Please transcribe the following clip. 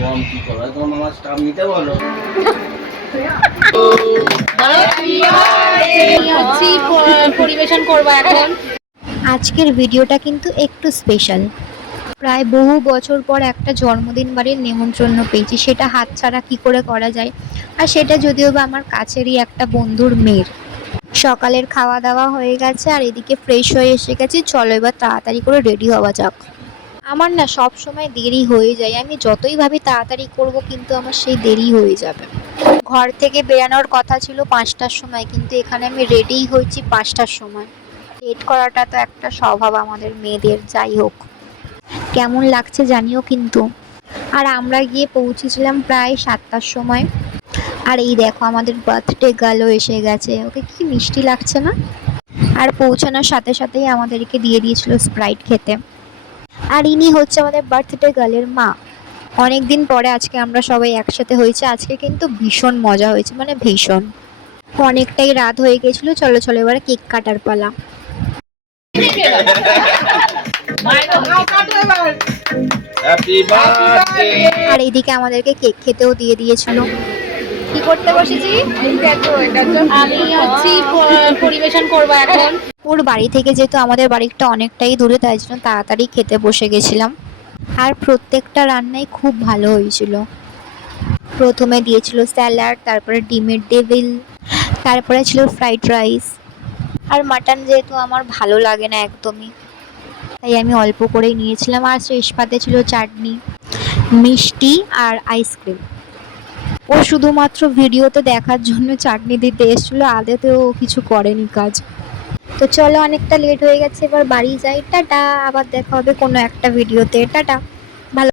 কম কি করো তোমার মামা স্টাফ নিতে বলো। পরিবেশন করবো এখন। আজকের ভিডিওটা কিন্তু একটু স্পেশাল। প্রায় বহু বছর পর একটা জন্মদিন বাড়ির নেমন্ত্রণ পেয়েছি, সেটা হাতছাড়া কি করে করা যায়। আর সেটা যদিও বা আমার কাছেরই একটা বন্ধুর মেয়ের। সকালের খাওয়া দাওয়া হয়ে গেছে আর এদিকে ফ্রেশ হয়ে এসে গেছি, চলো এবার তাড়াতাড়ি করে রেডি হওয়া যাক। আমার না সব সময় দেরি হয়ে যায়, আমি যতই ভাবি তাড়াতাড়ি করব কিন্তু আমার সেই দেরি হয়ে যাবে। ঘর থেকে বেরানোর কথা ছিল 5টার সময়, কিন্তু এখানে আমি রেডিই হয়েছি 5টার সময়। লেট করাটা তো একটা স্বভাব আমাদের মেয়েদের, যাই হোক। কেমন লাগছে জানিও কিন্তু। আর আমরা গিয়ে পৌঁছেছিলাম প্রায় 7টার সময়। আর এই দেখো আমাদের বার্থডে গার্লও এসে গেছে, ওকে কি মিষ্টি লাগছে না। আর পৌঁছানোর সাথে সাথেই আমাদেরকে দিয়ে দিয়েছিল স্প্রাইট খেতে। আর ইনি হচ্ছে আমাদের বার্থডে গার্লের মা। অনেকদিন পরে আজকে আমরা সবাই একসাথে হয়েছে, আজকে কিন্তু ভীষণ মজা হয়েছে, মানে ভীষণ। অনেকটাই রাত হয়ে গেছিল, চলো চলো এবারে কেক কাটার পালা। আর এইদিকে আমাদেরকে কেক খেতেও দিয়ে দিয়েছিল। কি করতে বসেছি? আমি হচ্ছি পরিবেশন করবো এখন। ওর বাড়ি থেকে যেহেতু আমাদের বাড়িটা অনেকটাই দূরে, তাই জন্য তাড়াতাড়ি খেতে বসে গেছিলাম। আর প্রত্যেকটা রান্নাই খুব ভালো হয়েছিল। প্রথমে দিয়েছিল স্যালাড, তারপরে ডিমের ডেভিল, তারপরে ছিল ফ্রাইড রাইস। আর মাটন যেহেতু আমার ভালো লাগে না একদমই, তাই আমি অল্প করেই নিয়েছিলাম। আর শেষ পাতে ছিল চাটনি, মিষ্টি আর আইসক্রিম। ও শুধুমাত্র ভিডিওতে দেখার জন্য চাটনি দিতে এসেছিলো, আদতেও কিছু করেনি কাজ। তো চলো অনেকটা লেট হয়ে গেছে, এবার বাড়ি যাই, টাটা। আবার দেখা হবে কোনো একটা ভিডিওতে, টাটা।